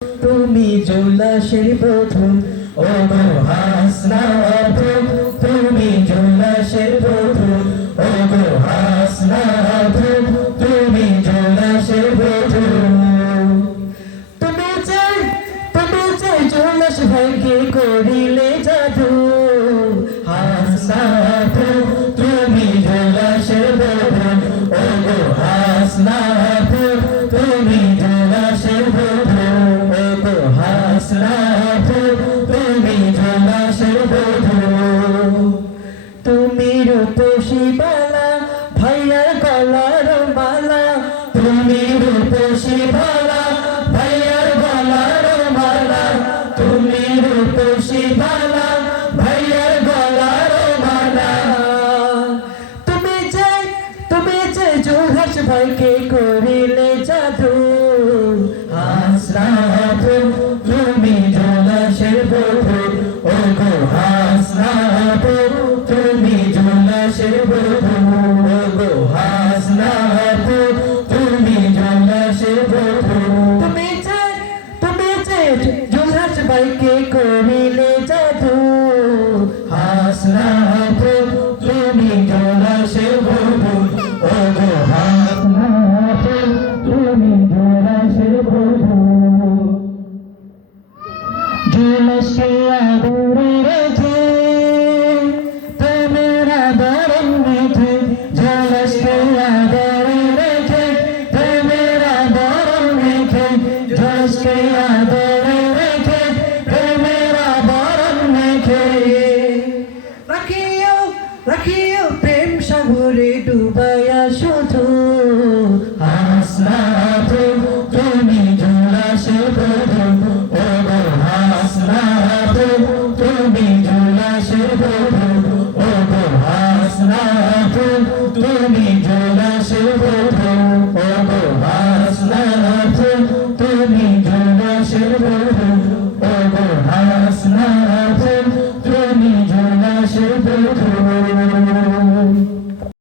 তুমি জুলাসের প্রথম, ও গো হাসনা আপু তুমি জুলাসের প্রথম, ও গো হাসনা আপু তুমি জুলাসের প্রথম। তুমি চাই তুমি চাই জুলাস ভাইকে করিলে জাদু। হাসনা রূপসী বালা, ভাইয়ার গলার মালা। তুমি রূপসী বালা, ভাইয়ার গলার মালা। তুমি রূপসী বালা, ভাইয়ার গলার মালা। তুমি চাই তুমি চাই জোহাস ভাইকে করিলে জাদু জোহাস করিলে জাদু। হাসনা তুমি জলাশের বধু ও গো হাসনা তুমি জলাশের বধু জুলসে আদরে রেখে প্রেমের আদরণ রেখে জলসে আদরে রেখে প্রেমের আদরণ জলসে আদরে রাখিও প্রেম সাগরে ডুবাইয়া শুধু। হাসনা প্রভু তুমি ঝুলাসে প্রভু ও গো হাসনা প্রভু তুমি ঝুলাসে প্রভু ও গো হাসনা প্রভু তুমি ঝুলাসে প্রভু ও গো হাসনা প্রভু তুমি ঝুলাসে প্রভু